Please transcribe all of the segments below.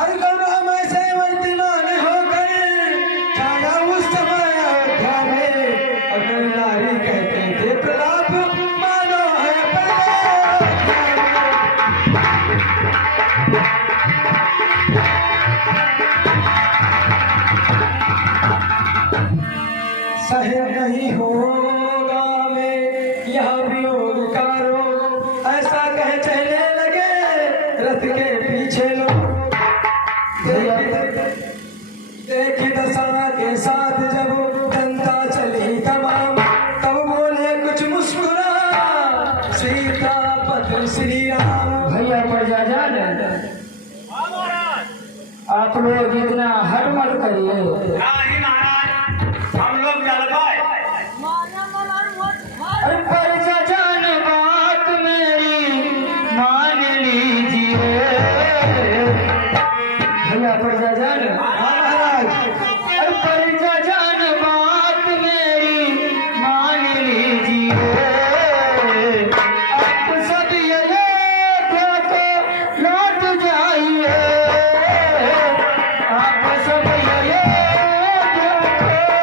अरे करुणामय से वर्तमान होकर छाया उस समय अयोध्या में। अगर नारी कहते थे प्रलाप मानो है सहे नहीं होगा में यह वियोग का रोग। ऐसा कह चलने लगे रथ के पीछे लोग। देखी दशा के साथ जब जनता चली तमाम, तब बोले कुछ मुस्कुरा सीतापति श्री राम। भैया प्रजा जान, आप लोग इतना हट मत करिए। नहीं महाराज, हम लोग चल पाए। अरे प्रजा जान बात मेरी मान लीजिए। भैया प्रजा जान, महाराज अरे प्रजा जान बात मेरी मान लीजिए। आप सब अयोध्या को लौट जाइए। आप सब अयोध्या को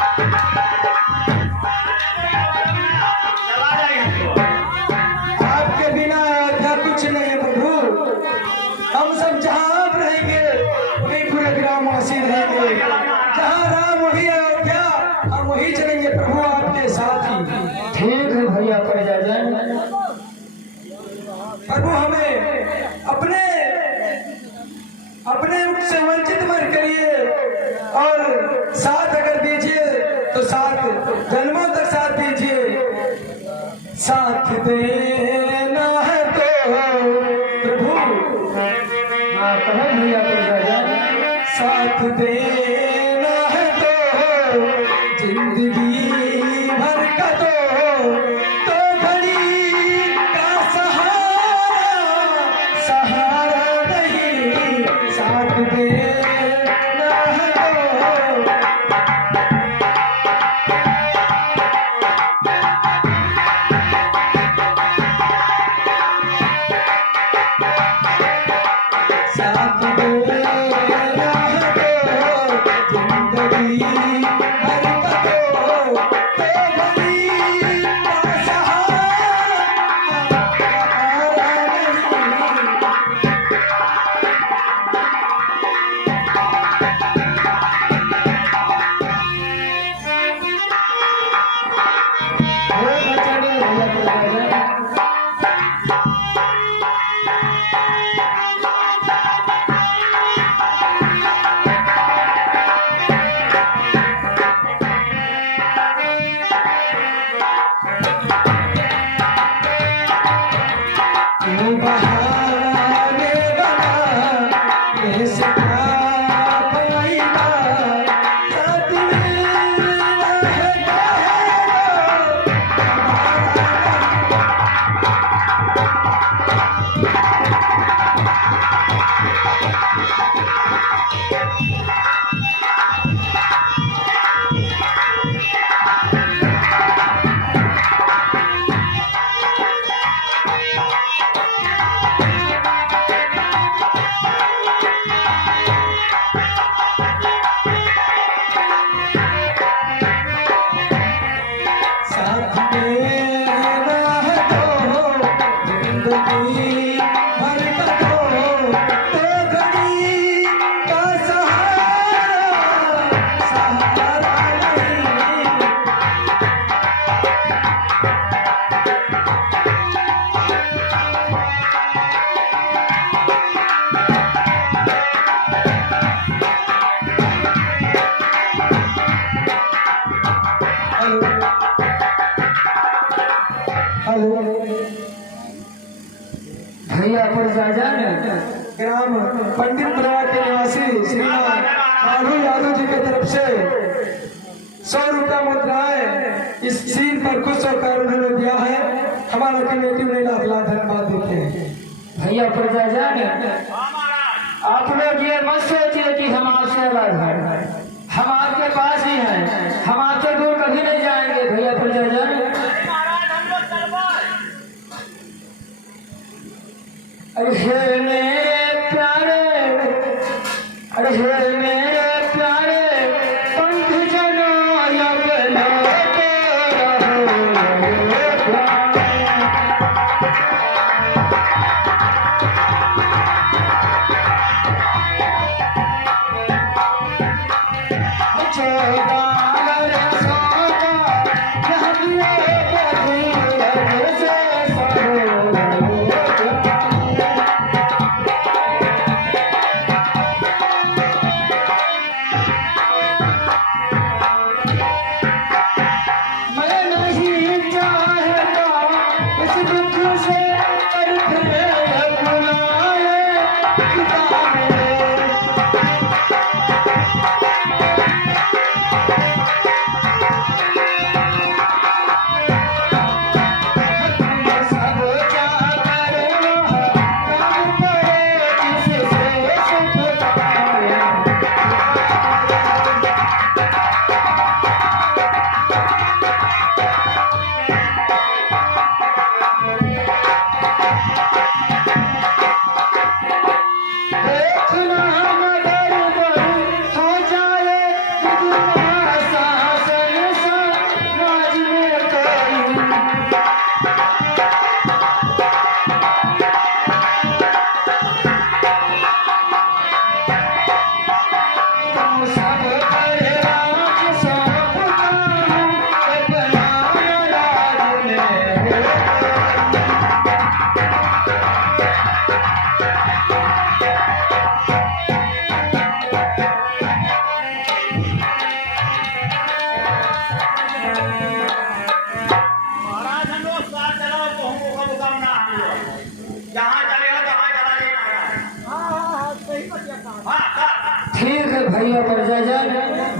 चला जाएगा तो। आपके बिना अयोध्या कुछ नहीं है प्रभु। हम सब जहाँ आप रहेंगे वहीं पूरे ग्रामवासी रहेंगे। जहाँ राम वही अयोध्या, हम वही चलेंगे प्रभु आपके साथ ही। ठीक है भैया प्रजाजन। प्रभु हमें अपने अपने से वंचित मत करिए, और साथ अगर दीजिए तो साथ जन्मों तक साथ दीजिए। साथ देना है तो प्रभु, हाँ कहो भैया प्रजाजन। साथ देना है तो जिंदगी भर का तो घड़ी का सहारा नहीं। साथ देना है तो साथ देना है तो जिंदगी भर का घड़ी का सहारा नहीं। हो बचड़े भैया प्रजाजन। तू बहाने बना कैसे पाएगा, साथ में रहेगा साथ देना है तो जिंदगी भर का तो घड़ी का सहारा नहीं। हेलो भैया प्रजाजन। ग्राम पंडित परिवार के निवासी श्रीमान राहुल यादव जी की तरफ से 100 रुपया मुद्राएं इस सीन पर खुश होकर उन्होंने दिया है। हमारा कमेटी उन्हें लाख लाख धन्यवाद देते हैं। भैया प्रजाजन, हाँ महाराज। आप लोग ये मत सोचिए कि हम आपसे अलग हैं। हम आपके पास ही हैं, हम आपसे दूर कभी नहीं जाएंगे भैया प्रजाजन। महाराज हम लोग चलवाए। अरे हे मेरे प्यारे, अरे हे मेरे प्यारे बंधुजनों, अब लौटे रहो प्यारे। महाराज हम लोग साथ चलो कहूँ को मुकामना हम लोग जहाँ चलेगा तहाँ चला जाए महाराज। हाँ ठीक है भैया प्रजाजन,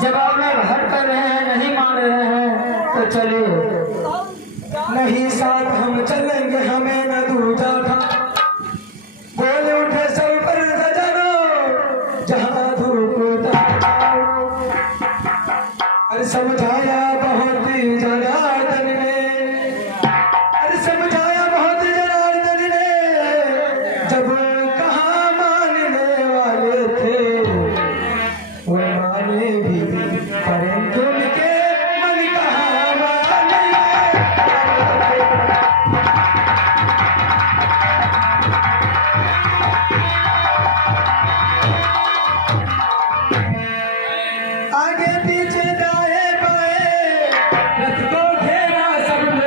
जब आप लोग हट कर रहे हैं, नहीं मान रहे हैं, तो चलिए। नहीं साथ हम चलेंगे, हमें न दूजा था। बोले उठे सब पर सजनो, जहाँ धूप उतारो। अरे समझाया बहुत ही जनार्दन